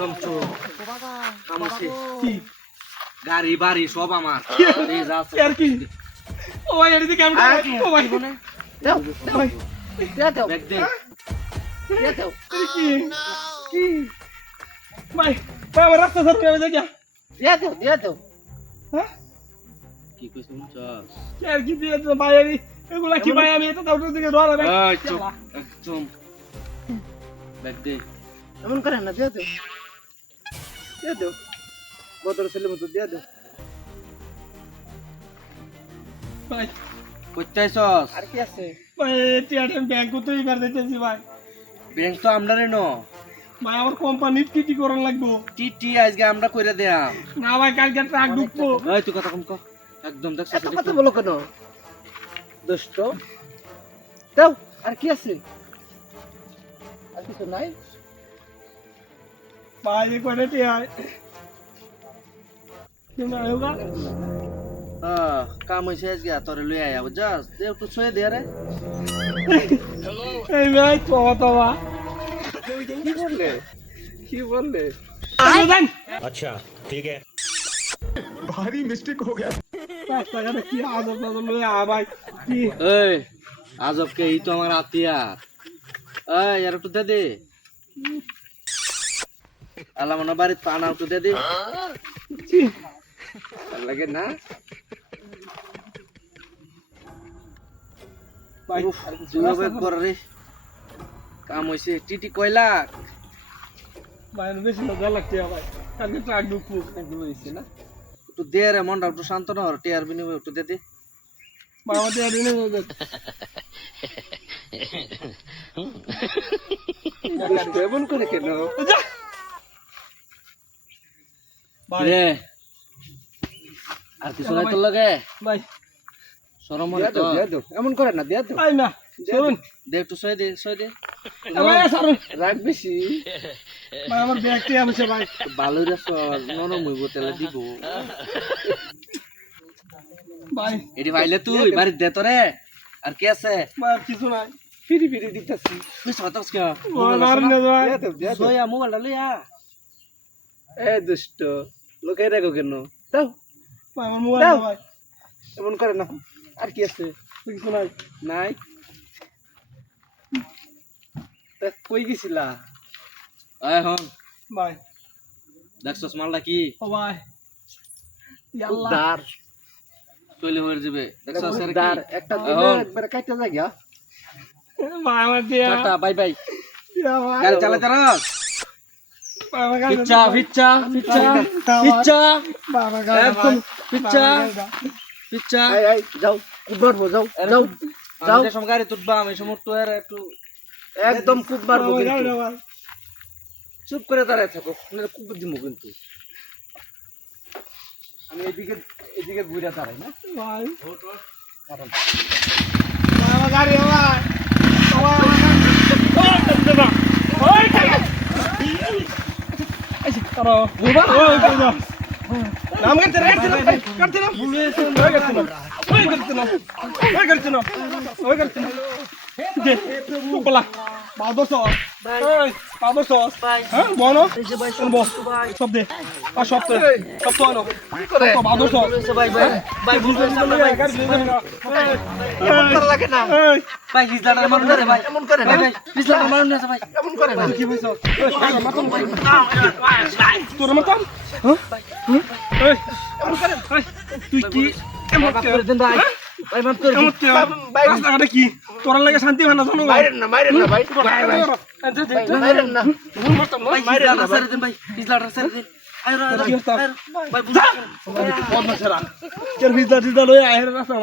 একদম চোর আমার কি গাড়ি বাড়ি সব আমার এই যা আর কি ও ভাই এদিকে ক্যামেরা ও ভাই দাও ভাই দাও ব্যাগ দে দাও কি কি ভাই ভাই আমার রাস্তা ধরে যাবে দেখি দাও হ্যাঁ কি কইছ শুনছস আর কি দিয়ে তো ভাই এগুলা কি ভাই আমি এটা দাউটার দিকে ধরা এই চুপ একদম ব্যাগ দে এমন করে না দাও বদর ছেলে মতো দাও ভাই কইতাইছস আর কি আছে ভাই টিআরএম ব্যাংক তো এবার দিতেছি ভাই ব্যাংক তো আমরারে ন ভাই আমার কোম্পানির টিটি করার লাগবো টিটি আজকে আমরা কইরা দেয়াম না ভাই কালকে ট্রাক ঢুকবো এই তুই কথা কম কর একদম দেখছ এত কথা বলো কেন দুষ্ট দাও আর কি আছে আর কিছু নাই भाई ये कोने टे आए क्यों ना होगा কাম হইছে আজকে তোরে লই আয়া বুঝছস দে একটু ছুঁয়ে দে রে ए भाई तो वा কি বললে आजन अच्छा ठीक है भारी मिस्टेक हो गया रास्ता का की आदत ना लो आ भाई की এই আজব কে ই তো আমার আতিয়ার এই আর একটু দে দে আলা মনে বাড়ি পানা একটু দে দে ভালো লাগে না भाई জুবে কর রে কাম হইছে টিটি কয়লা भाई ने बेसी मजा लगती है भाई কালকে ট্রাক ঢুকবো একদম হইছে না একটু দে রে মনটা একটু শান্ত না হর টিআর বিনিময় একটু দে দে भाई আমাদের এনে দে এমন করে কেন भाई রে আর কিছু নাই তোর লাগে भाई শরম হলে তো দাও এমন করে না দাও भाई ना শুন দে একটু ছয় দে ভাই সর রাগ বেশি ভাই আমার ব্যাগটি আছে ভাই ভালোই রে সর নরম হইব তেলে দিব ভাই এডি ভাইলে তুই বাড়ি দে তোরে আর কি আছে ভাই কিছু নাই ফিরি দিতাছি তুই সতস কে আর না ভাই দাও সোয়া মোবাইলটা লইয়া এ দুষ্ট লোকে রাখো কেন দাও ভাই আমার মোবাইল দাও। ভাই এমন করে না আর কি আছে কিছু নাই নাই তা কই গেছিলা আয় হন ভাই দেখছস মালটা কি ও ভাই আল্লাহ দার চলে হয়ে যাবে দেখছস আর দার কি একটা এখন। একবার কাইটা জায়গা ভাই আমার দিয়া টাটা বাই বাই ভাই গাড়ি চালাতে রাখ আমার গাড়ি পিচ্চা বাবা গাড়ি একদম পিচ্চা পিচ্চা এই যাও খুব মারবো যাও যাও যাও যাও সব গাড়ি তুলবা আমি সমস্ত এর একটু একদম খুব মারবো বাবা কিন্তু গাড়ি ভাই চুপ করে দাঁড়ায় থাকো নাহলে খুব দিমু কিন্তু আমি এদিকে ঘুরে দাঁড়াই না ভাই কারণ বাবা গাড়ি ভাই ওই টাকা এই করো বাবা ওই করো নাম করতে না ওই করতে না যে কোলা বাবা সস ওই বাবা সস হ্যাঁ বলো বস সব দে আর সব তো আনো তো বাবা সস ভাই ভুল করে লাগে না ভাই হিজলাটা মারুন না রে ভাই এমন করে না ভাই হিজলাটা মারুন না ভাই এমন করে না কি হইছো তোর মতন হ্যাঁ তুই কি মাফ করে দেন ভাই ভাই মাফ করে দেন রাস্তাঘাটে কি তোর লাগে শান্তি হয় না জানো মাইরেন না ভাই ভাই হিজলাটা ছেড়ে দেন ভাই হিজলাটা ছেড়ে দেন আয় ভাই কেন ভিজা লই আহের রাস্তা